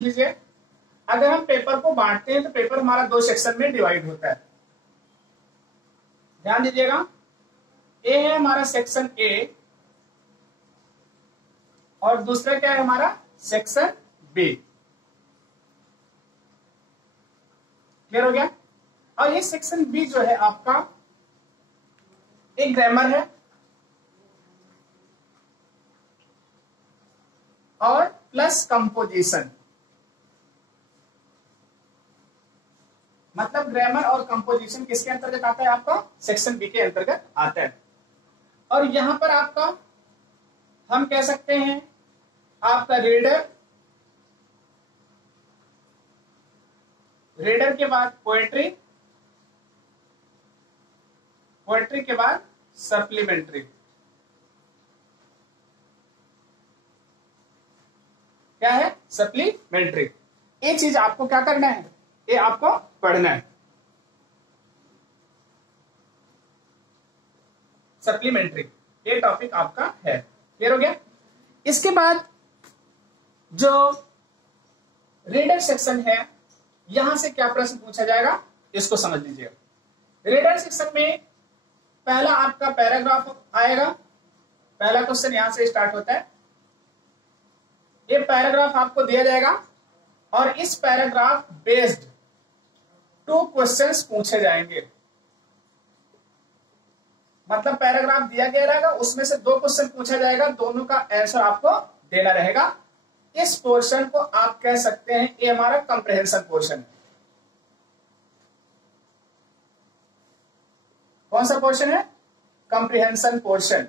लीजिए, अगर हम पेपर को बांटते हैं तो पेपर हमारा दो सेक्शन में डिवाइड होता है। ध्यान दीजिएगा, ए है हमारा सेक्शन ए और दूसरा क्या है हमारा सेक्शन बी। क्लियर हो गया। और ये सेक्शन बी जो है आपका एक ग्रामर है और प्लस कंपोजिशन, मतलब ग्रामर और कंपोजिशन किसके अंतर्गत आता है? आपका सेक्शन बी के अंतर्गत आता है। और यहां पर आपका हम कह सकते हैं आपका रीडर के बाद पोएट्री, पोएट्री के बाद सप्लीमेंट्री। क्या है? सप्लीमेंट्री। ये चीज आपको क्या करना है? ये आपको पढ़ना है। सप्लीमेंट्री ये टॉपिक आपका है। क्लियर हो गया। इसके बाद जो रीडर सेक्शन है, यहां से क्या प्रश्न पूछा जाएगा इसको समझ लीजिएगा। रीडर सेक्शन में पहला आपका पैराग्राफ आएगा। पहला क्वेश्चन यहां से स्टार्ट होता है। ये पैराग्राफ आपको दिया जाएगा और इस पैराग्राफ बेस्ड 2 क्वेश्चंस पूछे जाएंगे। मतलब पैराग्राफ दिया गया रहेगा, उसमें से 2 क्वेश्चन पूछा जाएगा, दोनों का आंसर आपको देना रहेगा। इस पोर्शन को आप कह सकते हैं ये हमारा कंप्रिहेंशन पोर्शन है। कौन सा पोर्शन है? Comprehension portion.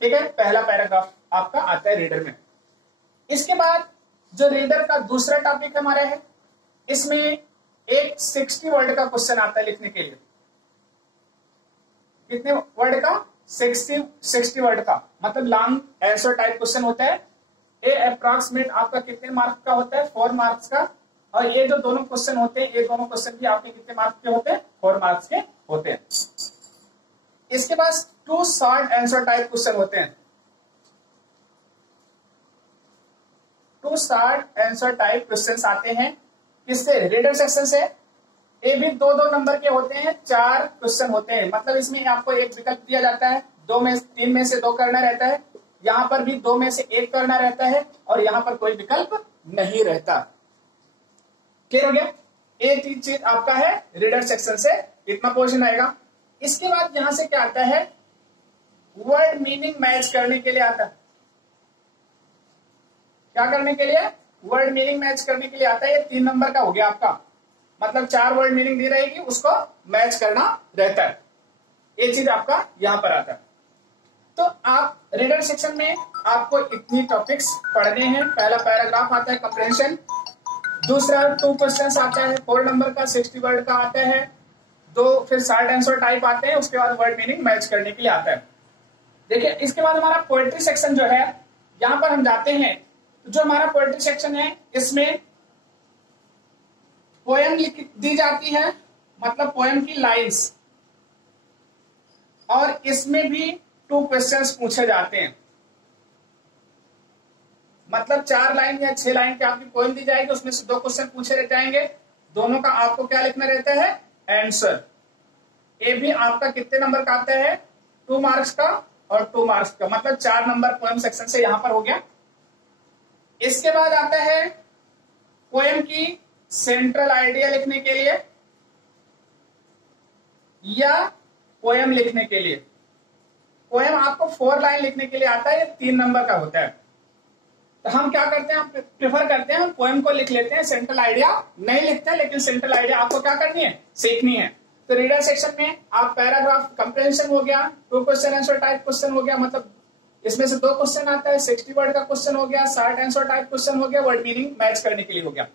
ठीक है, पहला पैराग्राफ आपका आता है रीडर में। इसके बाद जो रीडर का दूसरा टॉपिक हमारा है, इसमें एक 60 वर्ड का क्वेश्चन आता है लिखने के लिए। कितने वर्ड का? 60 वर्ड का, मतलब लॉन्ग आंसर टाइप क्वेश्चन होता है। ये अप्रॉक्सीमेट आपका कितने मार्क्स का होता है? 4 मार्क्स का। और ये जो दोनों क्वेश्चन होते हैं, ये दोनों क्वेश्चन भी आपके कितने मार्क्स के होते हैं? 4 मार्क्स के होते हैं। इसके पास 2 शॉर्ट आंसर टाइप क्वेश्चन होते हैं। 2 शॉर्ट आंसर टाइप क्वेश्चंस आते हैं। किससे? रीडर सेक्शन से। ये भी 2-2 नंबर के होते हैं, 4 क्वेश्चन होते हैं। मतलब इसमें आपको एक विकल्प दिया जाता है, 3 में से 2 करना रहता है। यहां पर भी 2 में से 1 करना रहता है और यहां पर कोई विकल्प नहीं रहता। क्लियर हो गया। एक चीज आपका है रीडर सेक्शन से, इतना पोर्शन आएगा। इसके बाद यहां से क्या आता है? वर्ड मीनिंग मैच करने के लिए आता है। क्या करने के लिए? वर्ड मीनिंग मैच करने के लिए आता है। ये 3 नंबर का हो गया आपका, मतलब 4 वर्ड मीनिंग दी रहेगी, उसको मैच करना रहता है। ये चीज आपका यहां पर आता है। तो आप रीडर सेक्शन में आपको इतनी टॉपिक्स पढ़ने हैं। पहला पैराग्राफ आता है कंप्रेhension, दूसरा 2 क्वेश्चंस आता है 4 नंबर का, 60 वर्ड का आता है, 2 फिर शॉर्ट आंसर टाइप आते हैं, उसके बाद वर्ड मीनिंग मैच करने के लिए आता है। देखिए, इसके बाद हमारा पोएट्री सेक्शन जो है, यहां पर हम जाते हैं। जो हमारा पोएट्री सेक्शन है, इसमें पोएम दी जाती है, मतलब पोएम की लाइंस, और इसमें भी 2 क्वेश्चंस पूछे जाते हैं। मतलब 4 लाइन या 6 लाइन की आपकी पोएम दी जाएगी, उसमें से 2 क्वेश्चन पूछे रह जाएंगे। दोनों का आपको क्या लिखना रहता है? आंसर। ये भी आपका कितने नंबर का आता है? 2 मार्क्स का और 2 मार्क्स का, मतलब 4 नंबर पोएम सेक्शन से यहां पर हो गया। इसके बाद आता है पोएम की सेंट्रल आइडिया लिखने के लिए या पोएम लिखने के लिए। पोएम आपको 4 लाइन लिखने के लिए आता है, ये 3 नंबर का होता है। तो हम क्या करते हैं? हम प्रेफर करते हैं हम पोएम को लिख लेते हैं, सेंट्रल आइडिया नहीं लिखते हैं, लेकिन सेंट्रल आइडिया आपको क्या करनी है? सीखनी है। तो रीडर सेक्शन में आप पैराग्राफ कंप्रेhension हो गया, 2 क्वेश्चन आंसर टाइप क्वेश्चन हो गया, मतलब इसमें से 2 क्वेश्चन आता है, 60 वर्ड का क्वेश्चन हो गया, शॉर्ट आंसर टाइप क्वेश्चन हो गया, वर्ड मीनिंग मैच करने के लिए हो गया।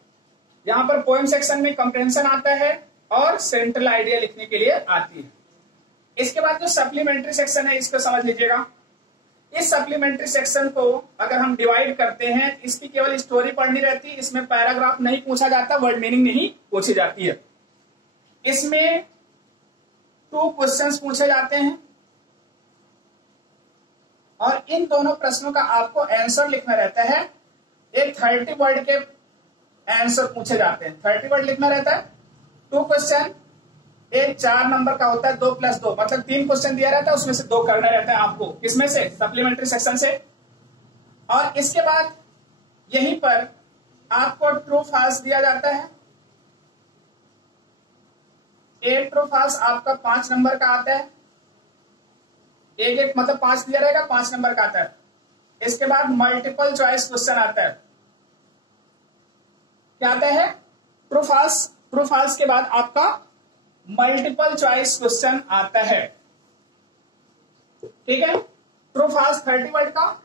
यहाँ पर पोएम सेक्शन में कंप्रेhension आता है और सेंट्रल आइडिया लिखने के लिए आती है। इसके बाद जो सप्लीमेंट्री सेक्शन है, इसको समझ लीजिएगा। इस सप्लीमेंट्री सेक्शन को अगर हम डिवाइड करते हैं, इसकी केवल स्टोरी पढ़नी रहती है, इसमें पैराग्राफ नहीं पूछा जाता, वर्ड मीनिंग नहीं पूछी जाती है। इसमें 2 क्वेश्चंस पूछे जाते हैं और इन दोनों प्रश्नों का आपको आंसर लिखना रहता है। एक 30 वर्ड के आंसर पूछे जाते हैं। 30 वर्ड लिखना रहता है। 2 क्वेश्चन, एक 4 नंबर का होता है, 2 + 2 मतलब 3 क्वेश्चन दिया रहता है, उसमें से 2 करना रहता है आपको। किसमें से? सप्लीमेंट्री सेक्शन से। और इसके बाद यहीं पर आपको ट्रू फॉल्स दिया जाता है। एक ट्रू फॉल्स आपका 5 नंबर का आता है, एक मतलब 5 दिया रहेगा, 5 नंबर का आता है। इसके बाद मल्टीपल चॉइस क्वेश्चन आता है। क्या आता है? True false. ट्रू फॉल्स के बाद आपका मल्टीपल चॉइस क्वेश्चन आता है। ठीक है, ट्रू फॉल्स 30 वर्ड का,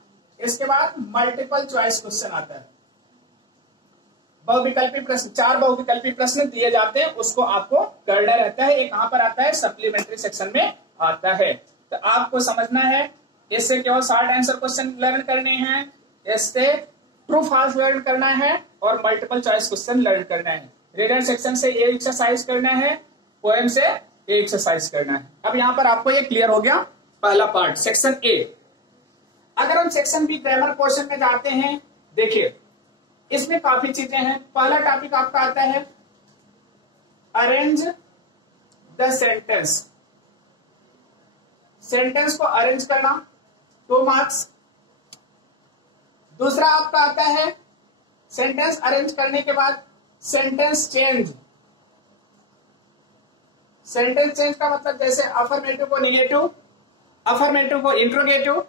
इसके बाद मल्टीपल चॉइस क्वेश्चन आता है। बहुविकल्पी प्रश्न, 4 बहुविकल्पी प्रश्न दिए जाते हैं, उसको आपको करना रहता है। ये कहां पर आता है? सप्लीमेंट्री सेक्शन में आता है। तो आपको समझना है, इससे केवल 60 आंसर क्वेश्चन लर्न करने हैं, इससे ट्रू फॉल्स लर्न करना है और मल्टीपल चॉइस क्वेश्चन लर्न करना है। रीडर सेक्शन से ये एक्सरसाइज करना है, पोएम से ये एक्सरसाइज करना है। अब यहां पर आपको ये क्लियर हो गया पहला पार्ट, सेक्शन ए। अगर हम सेक्शन बी ग्रामर पोर्शन में जाते हैं, देखिए इसमें काफी चीजें हैं। पहला टॉपिक आपका आता है अरेंज द सेंटेंस। सेंटेंस को अरेंज करना, 2 मार्क्स। दूसरा आपका आता है सेंटेंस अरेंज करने के बाद सेंटेंस चेंज। सेंटेंस चेंज का मतलब जैसे अफर्मेटिव को निगेटिव, अफर्मेटिव को इंट्रोगेटिव,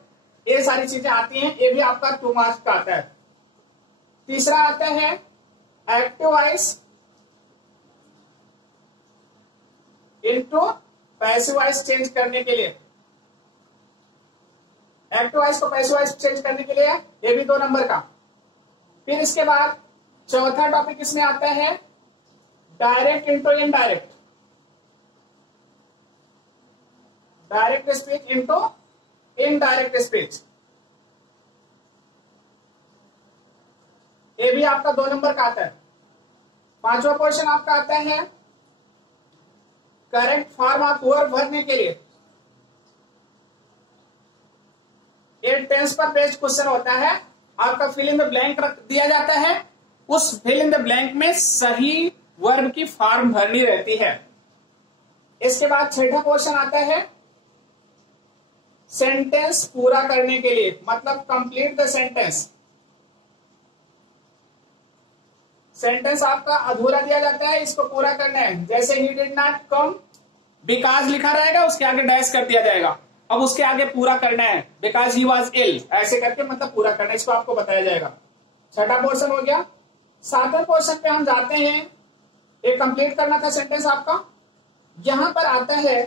ये सारी चीजें आती हैं, ये भी आपका 2 मार्क्स का आता है। तीसरा आता है active voice into passive voice change करने के लिए। एक्टिव वॉइस को पैसिव वॉइस चेंज करने के लिए ये भी 2 नंबर का। फिर इसके बाद चौथा टॉपिक इसमें आता है direct into indirect, direct speech into indirect speech, ये भी आपका 2 नंबर का आता है। पांचवा पोर्शन आपका आता है करेक्ट फॉर्म ऑफ वर्ब भरने के लिए। ये टेंस पर बेस्ड क्वेश्चन होता है, आपका फिल इन द ब्लैंक रख दिया जाता है, उस फिल इन द ब्लैंक में सही वर्ब की फॉर्म भरनी रहती है। इसके बाद छठा पोर्शन आता है सेंटेंस पूरा करने के लिए, मतलब कंप्लीट द सेंटेंस। सेंटेंस आपका अधूरा दिया जाता है, इसको पूरा करना है। जैसे he did not come, because लिखा रहेगा, उसके आगे डैश कर दिया जाएगा, अब उसके आगे पूरा करना है, बिकॉज ही वॉज इल, ऐसे करके मतलब पूरा करना है, इसको आपको बताया जाएगा। छठा पोर्शन हो गया। सातवें पोर्शन पे हम जाते हैं, एक कंप्लीट करना था सेंटेंस आपका। यहां पर आता है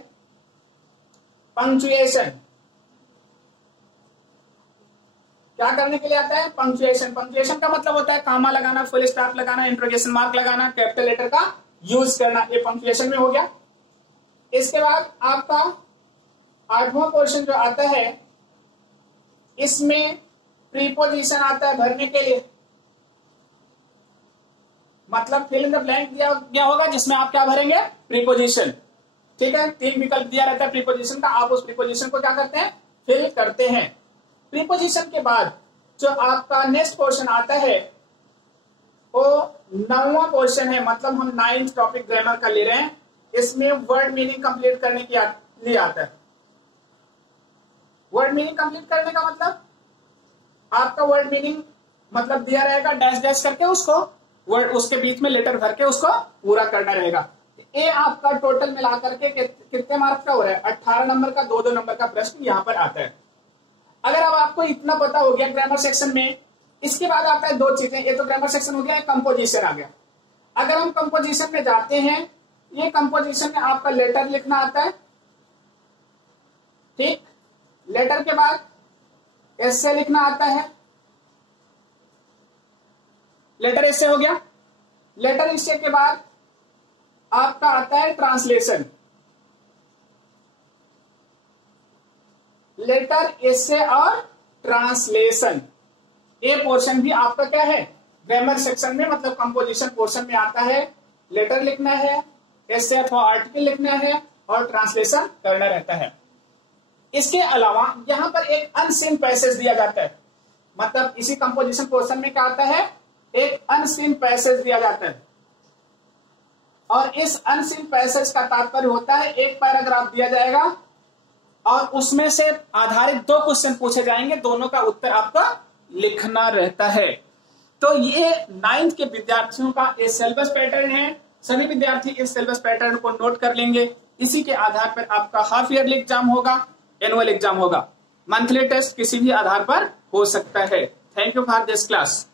पंक्चुएशन। क्या करने के लिए आता है? पंक्चुएशन। पंक्चुएशन का मतलब होता है कामा लगाना, फुल स्टॉप लगाना, इंट्रोगेशन मार्क लगाना, कैपिटल लेटर का यूज करना, ये पंक्चुएशन में हो गया। इसके बाद आपका 8वां पोर्शन जो आता है, इसमें प्रीपोजिशन आता है भरने के लिए, मतलब फिल इन द ब्लैंक दिया गया होगा जिसमें आप क्या भरेंगे? प्रीपोजिशन। ठीक है, 3 विकल्प दिया रहता है प्रीपोजिशन का, आप उस प्रीपोजिशन को क्या करते हैं? फिल करते हैं। प्रीपोजिशन के बाद जो आपका नेक्स्ट पोर्शन आता है वो 9वां पोर्शन है, मतलब हम 9th टॉपिक ग्रामर का ले रहे हैं। इसमें वर्ड मीनिंग कंप्लीट करने के लिए आता है। वर्ड मीनिंग कंप्लीट करने का मतलब आपका वर्ड मीनिंग मतलब दिया रहेगा डैश डैश करके, उसको वर्ड उसके बीच में लेटर भर के उसको पूरा करना रहेगा। ये आपका टोटल मिलाकर के कितने मार्क्स का हो रहा है? 18 नंबर का 2-2 नंबर का प्रश्न यहाँ पर आता है। अगर अब आपको इतना पता हो गया ग्रामर सेक्शन में, इसके बाद आता है 2 चीजें। ये तो ग्रामर सेक्शन हो गया, कंपोजिशन आ गया। अगर हम कंपोजिशन में जाते हैं, ये कंपोजिशन में आपका लेटर लिखना आता है। ठीक, लेटर के बाद एसे लिखना आता है। लेटर एसे हो गया। लेटर एसे के बाद आपका आता है ट्रांसलेशन। लेटर एसे और ट्रांसलेशन, ये पोर्शन भी आपका क्या है? ग्रामर सेक्शन में, मतलब कंपोजिशन पोर्शन में आता है। लेटर लिखना है, एसे फॉर आर्टिकल लिखना है और ट्रांसलेशन करना रहता है। इसके अलावा यहां पर एक अनसीन पैसेज दिया जाता है, मतलब इसी कंपोजिशन पोर्शन में क्या आता है? एक अनसीन पैसेज दिया जाता है, और इस अनसीन पैसेज का तात्पर्य होता है एक पैराग्राफ दिया जाएगा और उसमें से आधारित 2 क्वेश्चन पूछे जाएंगे, दोनों का उत्तर आपका लिखना रहता है। तो ये 9th के विद्यार्थियों का ये सिलेबस पैटर्न है। सभी विद्यार्थी इस सिलेबस पैटर्न को नोट कर लेंगे। इसी के आधार पर आपका हाफ ईयरली एग्जाम होगा, एनुअल एग्जाम होगा, मंथली टेस्ट किसी भी आधार पर हो सकता है। Thank you for this class.